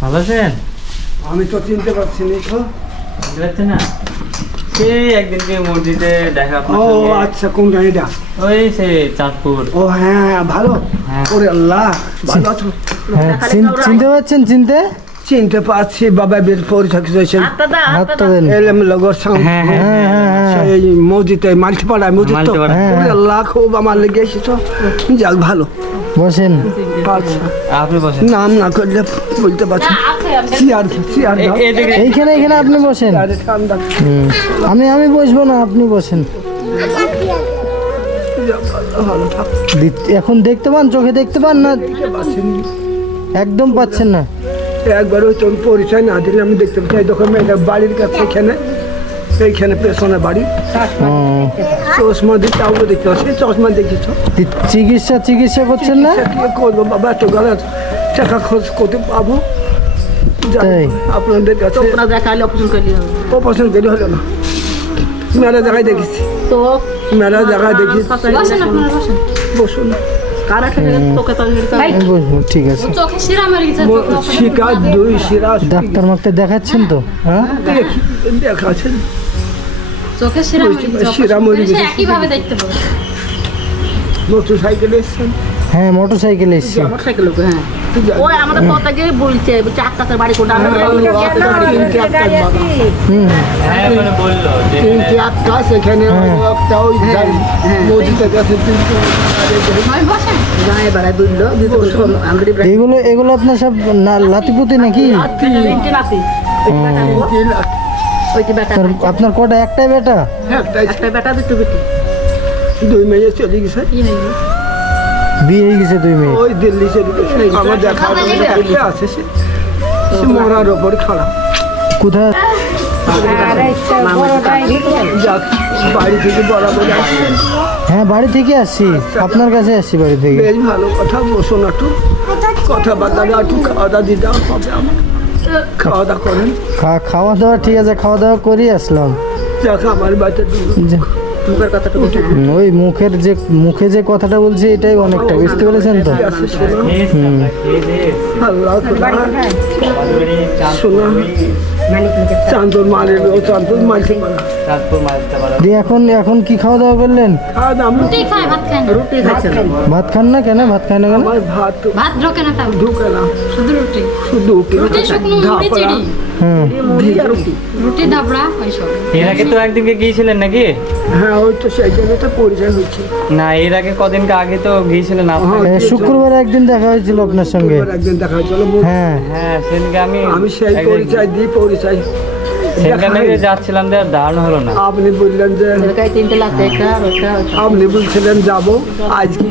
ভালো আছেন? আমি তো চিনতে পারছি না তো। বুঝতে না? সেই একদিনকে মসজিদে দেখা ও আচ্ছা কোনটা এটা? ওই সে চাঁদপুর। ও হ্যাঁ হ্যাঁ, ভালো। হ্যাঁ। ওরে আল্লাহ ভালো আছো? হ্যাঁ চিন- চিনতে পারছেন চিনতে? চিনতে পারছি বাবা পরিচয় এলএম লগর সেই মসজিদে মাল্টিপাড়ায় মসজিদ তো। ওরে আল্লাহ খুব আমার লেগে এসেছ যাক ভালো। বসেন। আচ্ছা আপনি বসেন। নাম না করলে বলতে পারছি চেয়ার এইখানে এখানে আপনি বসেন। আমি আমি বসবো না আপনি বসেন। এখন দেখতে পান? চোখে দেখতে পান না? না। একদম পাচ্ছেন না। একবার ওই তোর পরিচয় না দিলে আমি দেখতে পাচ্ছি মেয়েটা বাড়ির কাছে এখানে এইখানে পেছনে বাড়ি। চশমা দিতে তাও দেখতে পাচ্ছি। চশমা দেখেছ? দি- চিকিৎসা চিকিৎসা করছেন না? কি করব? বাবা এত গেলে টাকা খরচ করতে পাবো? আপনাদের কাছে দেখালে অপারেশন করলি অপারেশন হলো না। মেলা জায়গায় দেখেছি তো? মেলা জায়গায় দেখি বসেন আপনারা বসেন। বসুন। কারা খেলে তোকে তো আমি বসবো ঠিক আছে। চোখে শিরা মেরে গেছে শিকা দুই শিরা ডাক্তার মাক্তার দেখাচ্ছেন তো? হ্যাঁ? দেখি দেখতে পাবে। মোটর সাইকেলে এসছেন? হ্যাঁ মোটর সাইকেলে এসছি। মোটরসাইকেল লোক হ্যাঁ। ওই আমাদের বলছে বাড়ি তিনটে হ্যাঁ বলল যে তিনটে আকাশ এখানে একটা ওই মসজিদের কাছে তিনটে আমি বসেন গায়ে বেড়ায় বুঝলো দুটো আঙ্গুলি এগুলো এগুলো আপনার সব না লাতিপুতি নাকি। ওইটি বেটা আপনার আপনার কটা? একটাই বেটা? একটাই। একটা বেটা দুটো বেটি। দুই মেয়ে চলে গেছে হয়ে বিয়ে হয়ে গেছে দুই মেয়ে। ওই দিল্লি চলে গেছে। আমার দেখা না, আছে সে। মরার ওপর খাড়া। কোথায়? যাক বাড়ি থেকে বরাবর হ্যাঁ বাড়ি থেকে আসছি। আপনার কাছে আসছি বাড়ি থেকে। বেশ ভালো কথা বসুন একটু। কথাবার্তা একটু খাওয়া দাওয়া দিতে হবে আমার খাওয়া দাওয়া করেন? খাওয়া দাওয়া ঠিক আছে খাওয়া দাওয়া করি আসলাম। যাক আমার বাড়িতে মুখের কথাটা ওই মুখের যে মুখে যে কথাটা বলছি এটাই অনেকটা বুঝতে পেরেছেন তো? খেয়ে দিয়ে এসছি। আল্লাহ চাঁদপুর চান্দুর মালের চাঁদপুর দিয়ে এখন এখন কি খাওয়া দাওয়া করলেন? ভাত খান না কেন? ভাত খায় না কেন? ভাত ভাত ঢোকে না শুধু রুটি। শুধু রুটি। রুটি রুটি ধাবড়া ওইসব এর আগে তো একদিনকে গিয়েছিলেন নাকি? হ্যাঁ ওই তো সেই জন্য তো পরিচয় হচ্ছে। না এর আগে কদিনকে আগে তো গিয়েছিলেন আপনি শুক্রবার একদিন দেখা হয়েছিল আপনার সঙ্গে। একদিন দেখা চলো হ্যাঁ। হ্যাঁ সেদিনকে আমি আমি সেই পরিচয় দিই পরিচয় সেখানে যাচ্ছিলাম যে হলো না। আপনি বললেন যে তিনটে লাখ একটা আপনি বলছিলেন যাব আজ কি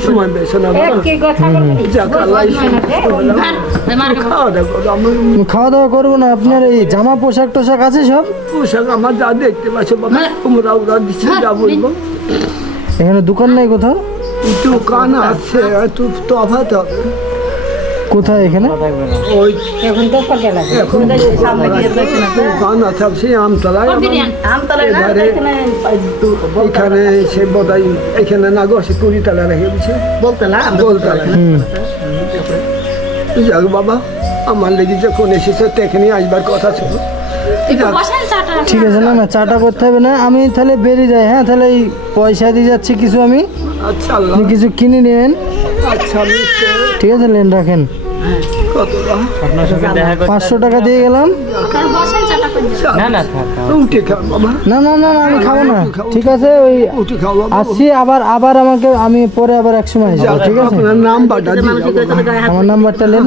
সময় বেছে না বাবা। যাক আল্লাহ মার খাওয়া দাওয়া খাওয়া দাওয়া করব না আপনার এই জামা পোশাক টোশাক আছে সব? পোশাক আমার যা দেখতে পাচ্ছ বাবা তোমরা ওরা দিচ্ছে যা বলব। এখানে দোকান নাই কোথাও? দোকান আছে তফাত হবে কোথায় এখানে? ওই এখন দোকান আছে। সেই আমতলায় এখানে এখানে সে বোধহয় এখানে না গো সে কুড়ি তালা রেখে দিচ্ছে বলতে না দোলতলা হুম। যাক বাবা আমার লেগে যখন এসেছে তেখনি আসবার কথা ছিল। ঠিক আছে না না চাটা করতে হবে না। আমি তাহলে বেরিয়ে যাই হ্যাঁ? তাহলে এই পয়সা দিয়ে যাচ্ছি কিছু আমি। আচ্ছা আপনি কিছু কিনে নেবেন ঠিক আছে লেন রাখেন। পাঁচশো টাকা দিয়ে গেলাম। না না না না না না, আমি খাব না। ঠিক আছে ওই আসছি আবার আবার আমাকে আমি পরে আবার এক সময় ঠিক আছে? আমার নাম্বারটা নেন